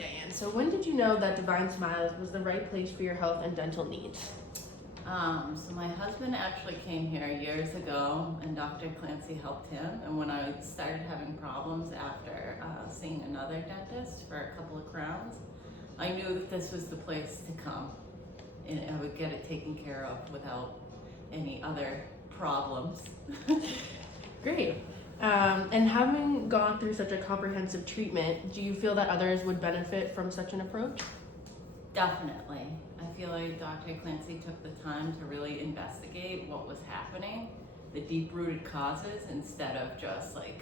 Diane. So when did you know that Divine Smiles was the right place for your health and dental needs? So my husband actually came here years ago, and Dr. Clancy helped him. And when I started having problems after seeing another dentist for a couple of crowns, I knew that this was the place to come, and I would get it taken care of without any other problems. Great. And having gone through such a comprehensive treatment, do you feel that others would benefit from such an approach? Definitely. I feel like Dr. Clancy took the time to really investigate what was happening, the deep-rooted causes, instead of just like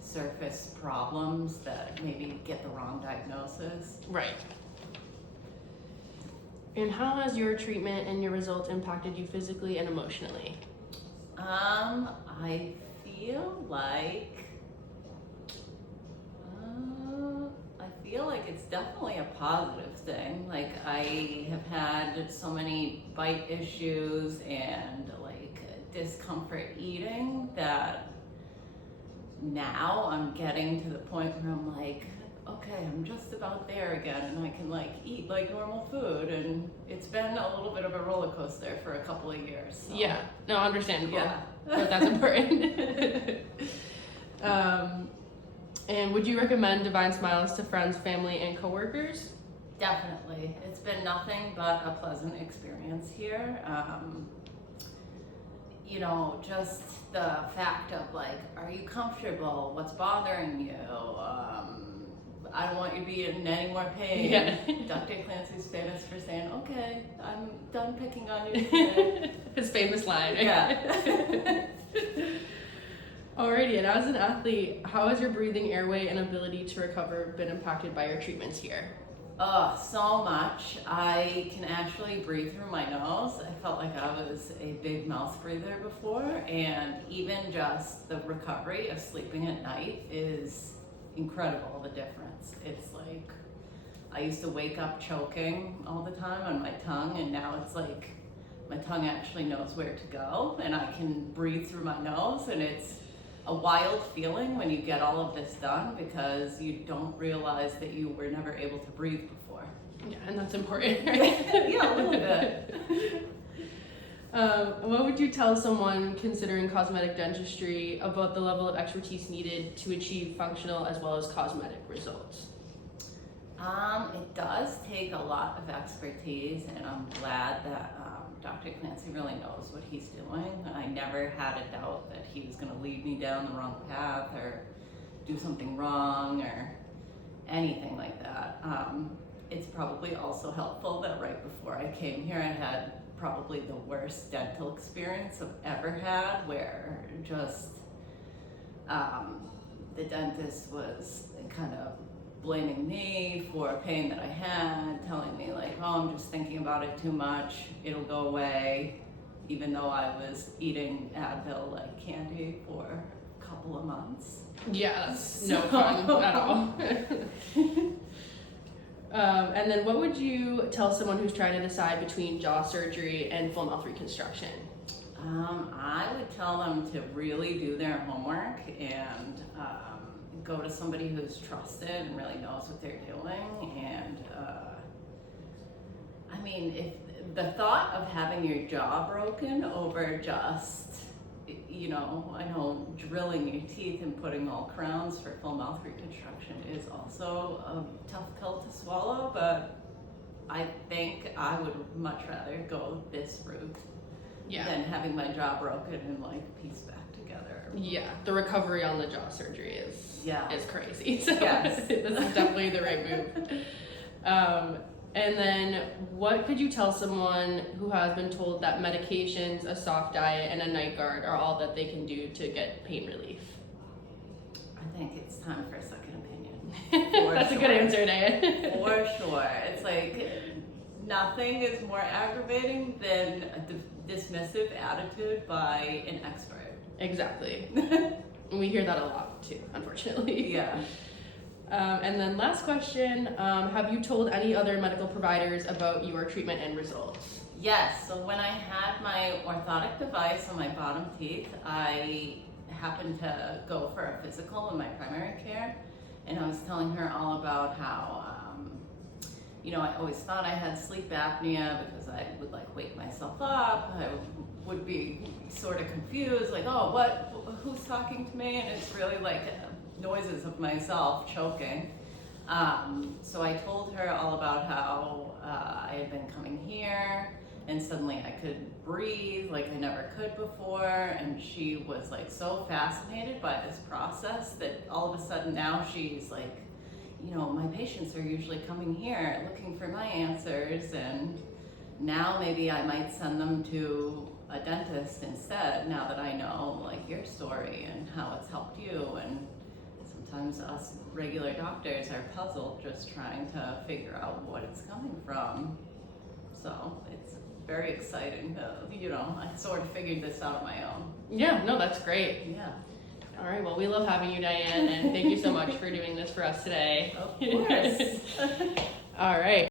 surface problems that maybe get the wrong diagnosis. Right. And how has your treatment and your results impacted you physically and emotionally? I feel like it's definitely a positive thing. Like, I have had so many bite issues and like discomfort eating that now I'm getting to the point where I'm like, okay, I'm just about there again, and I can like eat like normal food, and it's been a little bit of a roller coaster for a couple of years. So. Yeah, no, understandable. Yeah. But that's important. And would you recommend Divine Smiles to friends, family, and coworkers? Definitely. It's been nothing but a pleasant experience here. You know, just the fact of like, are you comfortable? What's bothering you? I don't want you to be in any more pain. Yeah. Dr. Clancy's famous for saying, okay, I'm done picking on you today. His famous line. Yeah. Alrighty, and as an athlete, how has your breathing, airway, and ability to recover been impacted by your treatments here? Oh, so much. I can actually breathe through my nose. I felt like I was a big mouth breather before, and even just the recovery of sleeping at night is incredible, the difference. It's like, I used to wake up choking all the time on my tongue, and now it's like my tongue actually knows where to go, and I can breathe through my nose, and it's a wild feeling when you get all of this done, because you don't realize that you were never able to breathe before. Yeah, and that's important, right? Yeah, a little bit. What would you tell someone considering cosmetic dentistry about the level of expertise needed to achieve functional as well as cosmetic results? It does take a lot of expertise, and I'm glad that Dr. Clancy really knows what he's doing. I never had a doubt that he was going to lead me down the wrong path or do something wrong or anything like that. It's probably also helpful that right before I came here, I had probably the worst dental experience I've ever had, where just the dentist was kind of blaming me for pain that I had, telling me like, oh, I'm just thinking about it too much, it'll go away, even though I was eating Advil like candy for a couple of months. Yeah, that's no fun at all. And then what would you tell someone who's trying to decide between jaw surgery and full mouth reconstruction? I would tell them to really do their homework and go to somebody who's trusted and really knows what they're doing. And I mean, if the thought of having your jaw broken over just, you know, I know drilling your teeth and putting all crowns for full mouth reconstruction is also a tough pill to swallow, but I think I would much rather go this route than having my jaw broken and like piece back together. Yeah, the recovery on the jaw surgery is crazy. So yes. This is definitely the right move. And then what could you tell someone who has been told that medications, a soft diet, and a night guard are all that they can do to get pain relief? I think it's time for a second opinion. That's a good answer, Diane. For sure. It's like nothing is more aggravating than a dismissive attitude by an expert. Exactly. We hear that a lot too, unfortunately. Yeah. And then last question, have you told any other medical providers about your treatment and results? Yes, so when I had my orthotic device on my bottom teeth, I happened to go for a physical in my primary care, and I was telling her all about how you know, I always thought I had sleep apnea because I would like wake myself up. I would be sort of confused, like, oh, who's talking to me? And it's really like noises of myself choking. So I told her all about how I had been coming here and suddenly I could breathe like I never could before. And she was like so fascinated by this process that all of a sudden now she's like, you know, my patients are usually coming here looking for my answers, and now maybe I might send them to a dentist instead, now that I know like your story and how it's helped you. And sometimes us regular doctors are puzzled just trying to figure out what it's coming from. So it's very exciting that, you know, I sort of figured this out on my own. Yeah, no, that's great. Yeah. All right, well, we love having you, Diane, and thank you so much for doing this for us today. Of course. All right.